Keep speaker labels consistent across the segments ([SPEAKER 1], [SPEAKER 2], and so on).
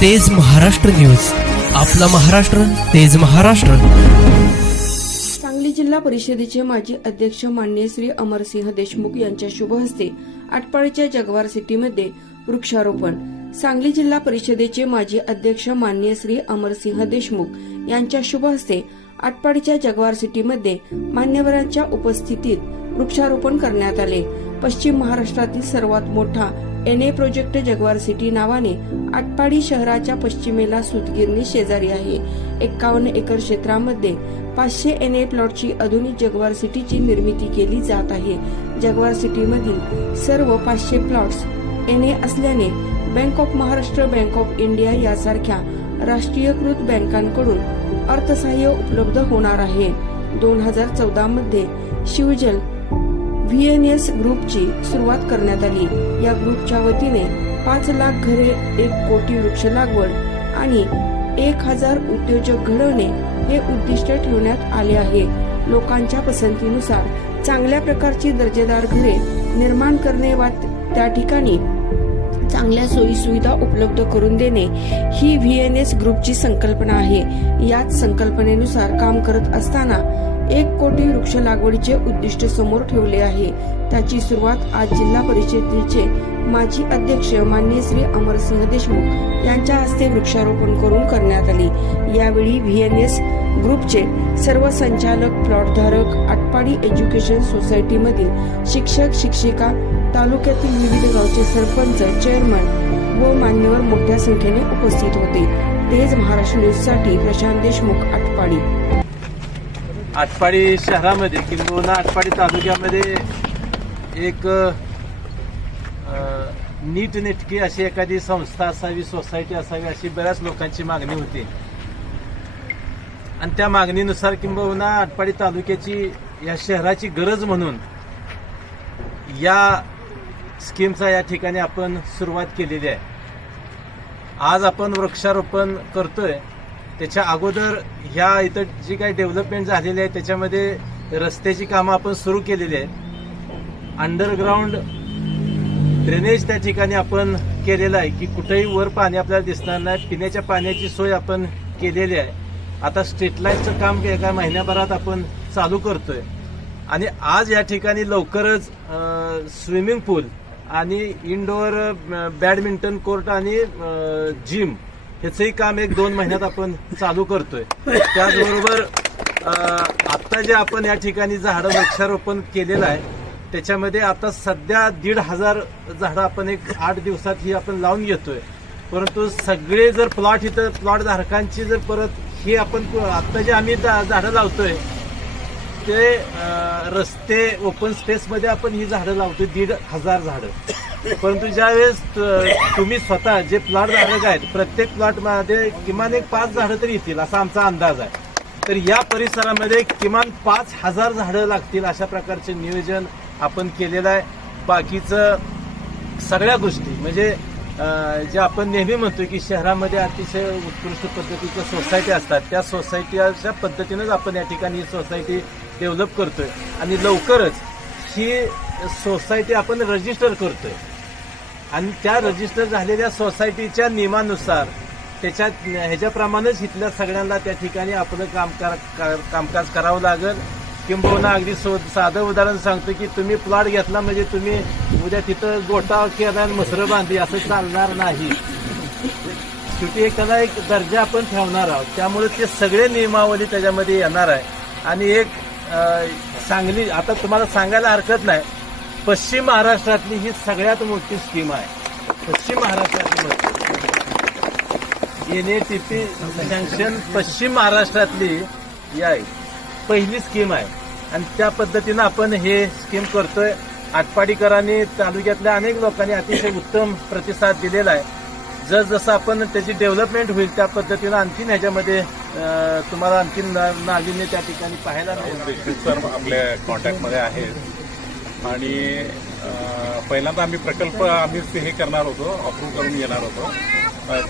[SPEAKER 1] तेज महाराष्ट्र न्यूज. आपला महाराष्ट्र तेज महाराष्ट्र.
[SPEAKER 2] सांगली जिल्हा परिषदेचे माजी अध्यक्ष मान्य श्री अमरसिंह देशमुख यांच्या शुभ हस्ते आटपाडीच्या जगवार सिटीमध्ये वृक्षारोपण. सांगली जिल्हा परिषदेचे माजी अध्यक्ष मान्य श्री अमरसिंह देशमुख यांच्या शुभ हस्ते आटपाडीच्या जगवार सिटीमध्ये मान्यवरांच्या उपस्थितीत वृक्षारोपण करण्यात आले. पश्चिम महाराष्ट्रातील सर्वात मोठा N A project Jaguar city नावाने आटपाडी शहराच्या पश्चिमेला सुतगिरणी शेजारी आहे. एक्कावन्न एकर क्षेत्रामध्ये पाचशे एन ए प्लॉटची आधुनिक जगवार सिटीची निर्मिती केली जात आहे. जगवार सिटीमधील सर्व पाचशे प्लॉट्स एन ए असल्याने bank of Maharashtra bank of India यासारख्या राष्ट्रीयकृत बँकांकडून अर्थसहाय्य उपलब्ध होणार आहे. दोन हजार चौदा मध्ये शिवजल व्ही एन एस ग्रुपची सुरुवात करण्यात आली. या ग्रुपच्या वतीने पाच लाख घरे एक कोटी वृक्ष लागवड आणि एक हजार उद्योजक घडवणे हे उद्दिष्ट ठेवण्यात आले आहे. लोकांच्या पसंतीनुसार चांगल्या प्रकारची दर्जेदार घरे निर्माण करणे वा त्या ठिकाणी चांगल्या सोयी सुविधा उपलब्ध करून देणे ही व्ही एन एस ग्रुपची संकल्पना आहे. याच संकल्पनेनुसार काम करत असताना एक कोटी वृक्ष लागवडीचे उद्दिष्ट समोर ठेवले आहे. त्याची सुरुवात आज जिल्हा परिषदेचे माजी अध्यक्ष मान्य श्री अमरसिंह देशमुख यांच्या हस्ते वृक्षारोपण करून करण्यात आली. यावेळी व्ही एन एस ग्रुपचे सर्व संचालक प्लॉटधारक आटपाडी एज्युकेशन सोसायटीमधील शिक्षक शिक्षिका तालुक्यातील विविध गावचे सरपंच चेअरमन व मान्यवर मोठ्या संख्येने उपस्थित होते. तेज महाराष्ट्र न्यूजसाठी प्रशांत देशमुख आटपाडी.
[SPEAKER 3] आटपाडी शहरामध्ये किंबहुना आटपाडी तालुक्यामध्ये एक नीटनेटकी अशी एखादी संस्था असावी सोसायटी असावी अशी बऱ्याच लोकांची मागणी होती. आणि त्या मागणीनुसार किंबहुना आटपाडी तालुक्याची या शहराची गरज म्हणून या स्कीमचा या ठिकाणी आपण सुरुवात केलेली आहे. आज आपण वृक्षारोपण करतोय. त्याच्या अगोदर ह्या इथं जी काही डेव्हलपमेंट झालेली आहे त्याच्यामध्ये रस्त्याची कामं आपण सुरू केलेली आहे अंडरग्राऊंड ड्रेनेज त्या ठिकाणी आपण केलेलं आहे की कुठेही वर पाणी आपल्याला दिसणार नाही. पिण्याच्या पाण्याची सोय आपण केलेली आहे. आता स्ट्रीट लाईटचं काम एका महिन्याभरात आपण चालू करतोय. आणि आज या ठिकाणी लवकरच स्विमिंग पूल आणि इनडोअर बॅडमिंटन कोर्ट आणि जिम ह्याचंही काम एक दोन महिन्यात आपण चालू करतोय. त्याचबरोबर आत्ता आता जे आपण या ठिकाणी झाडं वृक्षारोपण केलेलं आहे त्याच्यामध्ये आता सध्या दीड हजार झाडं आपण एक आठ दिवसात ही आपण लावून घेतोय. परंतु सगळे जर प्लॉट इथं प्लॉट धारकांची जर परत हे आपण आता जे आम्ही झाडं लावतोय ते रस्ते ओपन स्पेसमध्ये आपण ही झाडं लावतोय दीड हजार झाडं. परंतु ज्यावेळेस तुम्ही स्वतः जे प्लॉट धारक आहेत प्रत्येक प्लॉटमध्ये किमान एक पाच झाडं तरी येतील असा आमचा अंदाज आहे. तर या परिसरामध्ये किमान पाच हजार झाडं लागतील अशा प्रकारचे नियोजन आपण केलेलं आहे. बाकीचं सगळ्या गोष्टी म्हणजे जे आपण नेहमी म्हणतो की शहरामध्ये अतिशय उत्कृष्ट पद्धतीच्या सोसायटी असतात त्या सोसायटीच्या पद्धतीनंच आपण या ठिकाणी ही सोसायटी डेव्हलप करतोय आणि लवकरच ही सोसायटी आपण रजिस्टर करतोय. आणि त्या रजिस्टर झालेल्या सोसायटीच्या नियमानुसार त्याच्यात ह्याच्याप्रमाणेच इथल्या सगळ्यांना त्या ठिकाणी आपलं काम कामकाज करावं लागेल. किंबहुना अगदी सो साधं उदाहरण सांगतो की तुम्ही प्लॉट घेतला म्हणजे तुम्ही उद्या तिथं गोटा केला आणि मसरं बांधली असं चालणार नाही. शेवटी एक त्याला एक दर्जा आपण ठेवणार आहोत. त्यामुळे ते सगळे नियमावली त्याच्यामध्ये येणार आहे. आणि एक सांगली आता तुम्हाला सांगायला हरकत नाही. पश्चिम महाराष्ट्रातली ही सगळ्यात मोठी स्कीम आहे. पश्चिम महाराष्ट्रातली मोठी N A T P sanction पश्चिम महाराष्ट्रातली ही आहे. पहिली स्कीम आहे. आणि त्या पद्धतीनं आपण हे स्कीम करतोय. आटपाडीकरांनी तालुक्यातल्या अनेक लोकांनी अतिशय उत्तम प्रतिसाद दिलेला आहे. जसजसं आपण त्याची डेव्हलपमेंट होईल त्या पद्धतीनं आणखीन ह्याच्यामध्ये तुम्हाला आणखीन ना- नाविन्य त्या ठिकाणी पाहायला मिळेल.
[SPEAKER 4] सर आपल्या कॉन्टॅक्टमध्ये आहेत आणि पहिल्यांदा आम्ही प्रकल्प आम्हीच हे करणार होतो अप्रूव्ह करून घेणार होतो.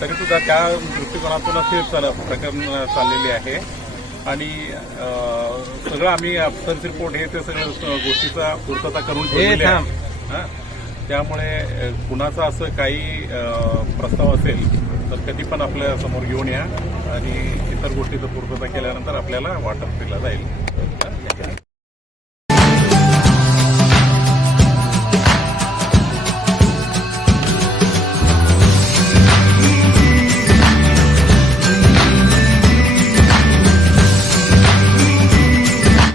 [SPEAKER 4] तरी सुद्धा त्या दृष्टिकोनातूनच हे चाल- प्रकरण चाललेले आहे. आणि सगळं आम्ही अफसर्स रिपोर्ट हे ते सगळं गोष्टीचा पूर्तता करून ठेवलेली. आहे. त्यामुळे कुणाचा असं काही प्रस्ताव असेल तर कधी पण आपल्यासमोर घेऊन या. आणि इतर गोष्टीचं पूर्तता केल्यानंतर आपल्याला वाटप दिलं जाईल.